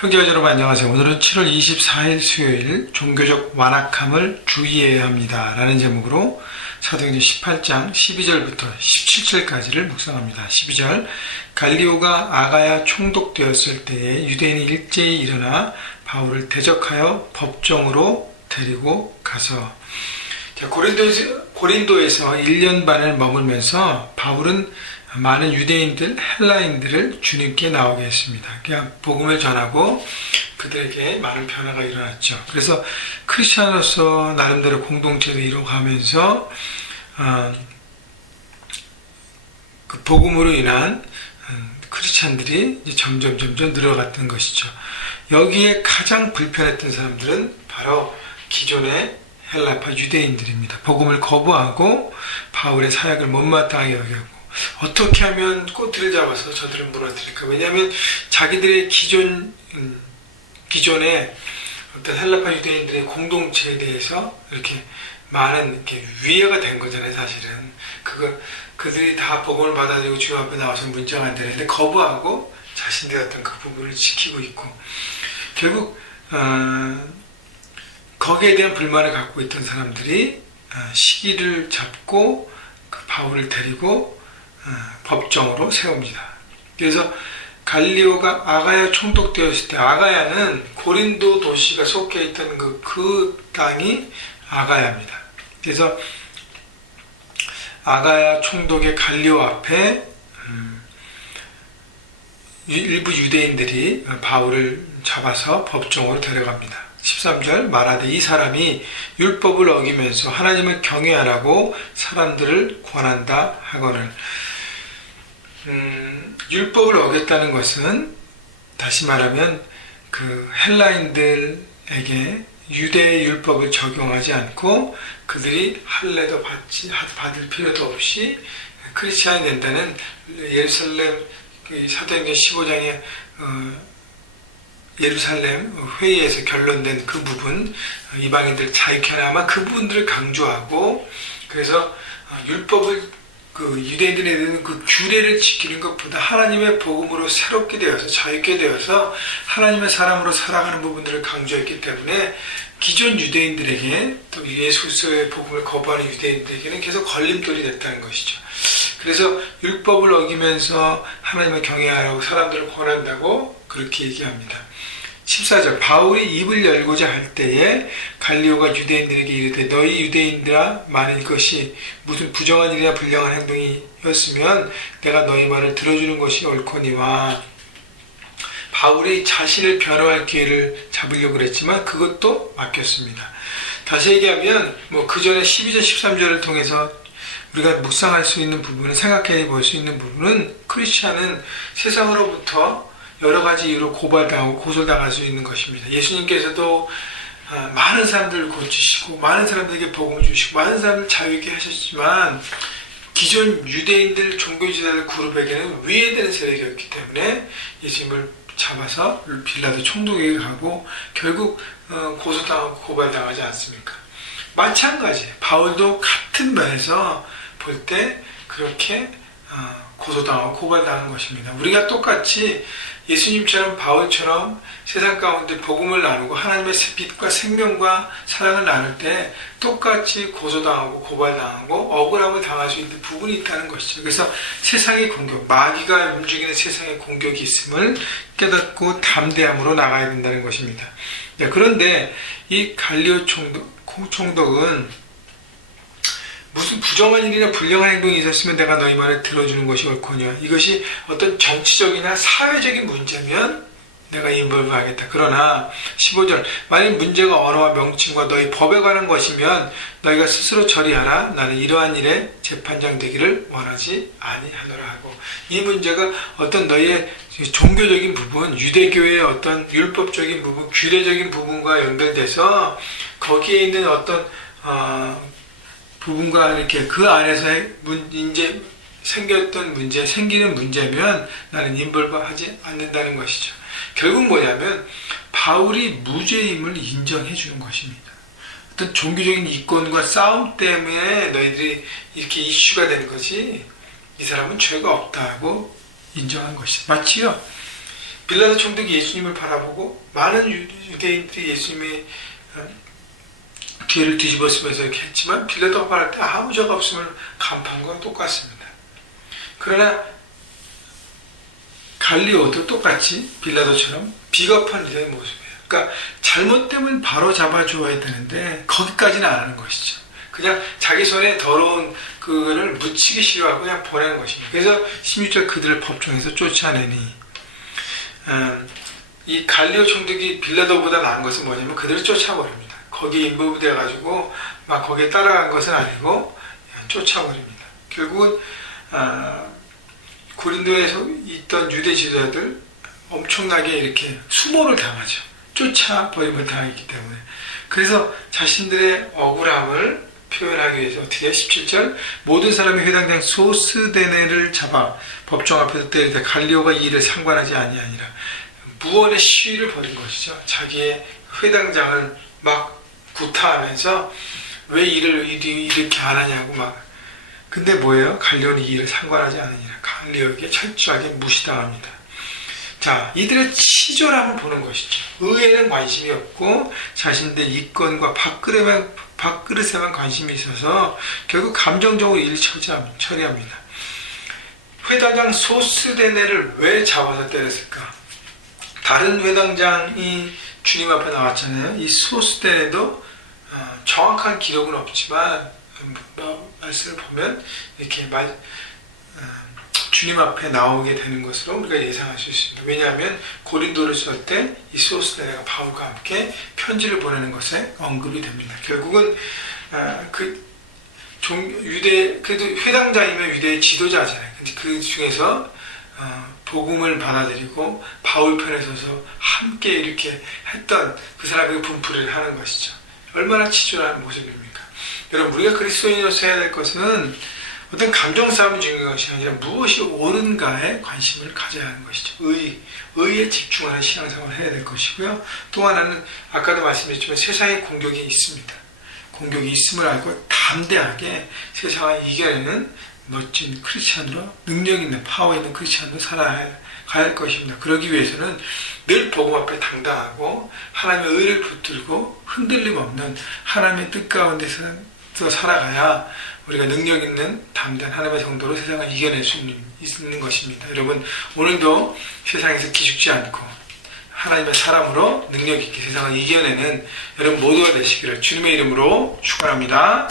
형제가 여러분 안녕하세요. 오늘은 7월 24일 수요일 종교적 완악함을 주의해야 합니다 라는 제목으로 사도행전 18장 12절부터 17절까지를 묵상합니다. 12절, 갈리오가 아가야 총독되었을 때에 유대인이 일제히 일어나 바울을 대적하여 법정으로 데리고 가서, 고린도에서 1년 반을 머물면서 바울은 많은 유대인들, 헬라인들을 주님께 나오게 했습니다. 그냥 복음을 전하고 그들에게 많은 변화가 일어났죠. 그래서 크리스찬으로서 나름대로 공동체도 이루어가면서 그 복음으로 인한 크리스찬들이 이제 점점 늘어갔던 것이죠. 여기에 가장 불편했던 사람들은 바로 기존의 헬라파 유대인들입니다. 복음을 거부하고 바울의 사역을 못마땅하게 여겼고, 어떻게 하면 꼬투리를 잡아서 저들을 무너뜨릴까? 왜냐하면 자기들의 기존의 어떤 헬라파 유대인들의 공동체에 대해서 이렇게 많은 이렇게 위해가 된 거잖아요, 사실은. 그들이 다 복음을 받아들이고 주님 앞에 나와서 문제가 안 되는데 거부하고 자신들의 어떤 그 부분을 지키고 있고, 결국 거기에 대한 불만을 갖고 있던 사람들이 시기를 잡고 그 바울을 데리고 법정으로 세웁니다. 그래서 갈리오가 아가야 총독되었을 때, 아가야는 고린도 도시가 속해 있던 그 땅이 아가야입니다. 그래서 아가야 총독의 갈리오 앞에 일부 유대인들이 바울을 잡아서 법정으로 데려갑니다. 13절, 말하되 이 사람이 율법을 어기면서 하나님을 경외하라고 사람들을 권한다 하거늘. 율법을 어겼다는 것은 다시 말하면 그 헬라인들에게 유대의 율법을 적용하지 않고 그들이 할례도 받을 필요도 없이 크리스찬이 된다는 예루살렘 사도행전 15장의 예루살렘 회의에서 결론된 그 부분, 이방인들 자유케 하라, 아마 그 부분들을 강조하고, 그래서 율법을 유대인들에 대한 그 규례를 지키는 것보다 하나님의 복음으로 새롭게 되어서 자유케 되어서 하나님의 사람으로 살아가는 부분들을 강조했기 때문에 기존 유대인들에게, 또 예수의 복음을 거부하는 유대인들에게는 계속 걸림돌이 됐다는 것이죠. 그래서 율법을 어기면서 하나님을 경외하라고 사람들을 권한다고 그렇게 얘기합니다. 14절, 바울이 입을 열고자 할 때에 갈리오가 유대인들에게 이르되 너희 유대인들아, 만일 것이 무슨 부정한 일이나 불량한 행동이었으면 내가 너희 말을 들어주는 것이 옳거니와. 바울이 자신을 변호할 기회를 잡으려고 그랬지만 그것도 막혔습니다. 다시 얘기하면 그 전에 12절 13절을 통해서 우리가 묵상할 수 있는 부분은, 생각해 볼 수 있는 부분은, 크리스찬은 세상으로부터 여러 가지 이유로 고발당하고 고소당할 수 있는 것입니다. 예수님께서도 많은 사람들을 고치시고 많은 사람들에게 복음을 주시고 많은 사람을 자유케 하셨지만 기존 유대인들 종교지도자 그룹에게는 위해되는 세력이었기 때문에 예수님을 잡아서 빌라도 총독에게 가고 결국 고소당하고 고발당하지 않습니까? 마찬가지, 바울도 같은 면에서 볼 때 그렇게 고소당하고 고발당한 것입니다. 우리가 똑같이 예수님처럼 바울처럼 세상 가운데 복음을 나누고 하나님의 빛과 생명과 사랑을 나눌 때 똑같이 고소당하고 고발당하고 억울함을 당할 수 있는 부분이 있다는 것이죠. 그래서 세상의 공격, 마귀가 움직이는 세상의 공격이 있음을 깨닫고 담대함으로 나가야 된다는 것입니다. 그런데 이 갈리오 총독은 무슨 부정한 일이나 불량한 행동이 있었으면 내가 너희 말을 들어주는 것이 옳거니와. 이것이 어떤 정치적이나 사회적인 문제면 내가 인볼브하겠다. 그러나 15절, 만일 문제가 언어와 명칭과 너희 법에 관한 것이면 너희가 스스로 처리하라. 나는 이러한 일에 재판장 되기를 원하지 아니하노라 하고, 이 문제가 어떤 너희의 종교적인 부분, 유대교의 어떤 율법적인 부분, 규례적인 부분과 연결돼서 거기에 있는 어떤 부분과 이렇게 그 안에서 이제 생기는 문제면 나는 인볼브하지 않는다는 것이죠. 결국 뭐냐면 바울이 무죄임을 인정해 주는 것입니다. 어떤 종교적인 이권과 싸움 때문에 너희들이 이렇게 이슈가 된 거지, 이 사람은 죄가 없다고 인정한 것이죠. 마치요, 빌라도 총독이 예수님을 바라보고 많은 유대인들이 예수님의 뒤를 뒤집어쓰면서 이렇게 했지만 빌라도가 말할 때 아무 죄가 없음을 간파한 똑같습니다. 그러나 갈리오도 똑같이 빌라도처럼 비겁한 유대의 모습이에요. 그러니까 잘못되면 바로 잡아줘야 되는데 거기까지는 안 하는 것이죠. 그냥 자기 손에 더러운 그거를 묻히기 싫어하고 그냥 보내는 것입니다. 그래서 16절 그들을 법정에서 쫓아내니 이 갈리오 총독이 빌라도보다 나은 것은 뭐냐면 그들을 쫓아버립니다. 거기에 인부되어가지고 막 거기에 따라간 것은 아니고 쫓아버립니다. 결국은 고린도에서 있던 유대 지도자들 엄청나게 이렇게 수모를 당하죠. 쫓아버림을 당했기 때문에. 그래서 자신들의 억울함을 표현하기 위해서 어떻게 17절 모든 사람이 회당장 소스데네를 잡아 법정 앞에서 때리되 갈리오가 이 일을 상관하지 아니하니라. 무언의 시위를 벌인 것이죠. 자기의 회당장을 막 구타하면서 왜 일을 이렇게 안 하냐고 막. 근데 뭐예요? 갈리오는 이 일을 상관하지 않으니라. 갈리오에게 철저하게 무시당합니다. 자, 이들의 치졸함을 보는 것이죠. 의에는 관심이 없고 자신들의 이권과 밥그릇에만 관심이 있어서 결국 감정적으로 일을 처리합니다. 회당장 소스데네를 왜 잡아서 때렸을까? 다른 회당장이 주님 앞에 나왔잖아요. 이 소스데네도 정확한 기록은 없지만 말씀을 보면 이렇게 주님 앞에 나오게 되는 것으로 우리가 예상할 수 있습니다. 왜냐하면 고린도를 쓸 때 이 소스데네가 바울과 함께 편지를 보내는 것에 언급이 됩니다. 결국은 그래도 회당장이면 유대의 지도자잖아요. 근데 그 중에서 복음을 받아들이고 바울 편에 서서 함께 이렇게 했던 그 사람에게 분풀이를 하는 것이죠. 얼마나 치졸한 모습입니까? 여러분, 우리가 그리스도인으로서 해야 될 것은 어떤 감정 싸움이 중요한 것이 아니라 무엇이 옳은가에 관심을 가져야 하는 것이죠. 의에 집중하는 신앙생활을 해야 될 것이고요. 또 하나는 아까도 말씀드렸지만 세상에 공격이 있습니다. 공격이 있음을 알고 담대하게 세상을 이겨내는 멋진 크리스찬으로 능력 있는 파워 있는 크리스찬으로 살아가야 할 것입니다. 그러기 위해서는 늘 복음 앞에 당당하고 하나님의 의를 붙들고 흔들림 없는 하나님의 뜻 가운데서 살아가야 우리가 능력 있는 담대한 하나님의 성도로 세상을 이겨낼 수 있는 것입니다. 여러분, 오늘도 세상에서 기죽지 않고 하나님의 사람으로 능력 있게 세상을 이겨내는 여러분 모두가 되시기를 주님의 이름으로 축원합니다.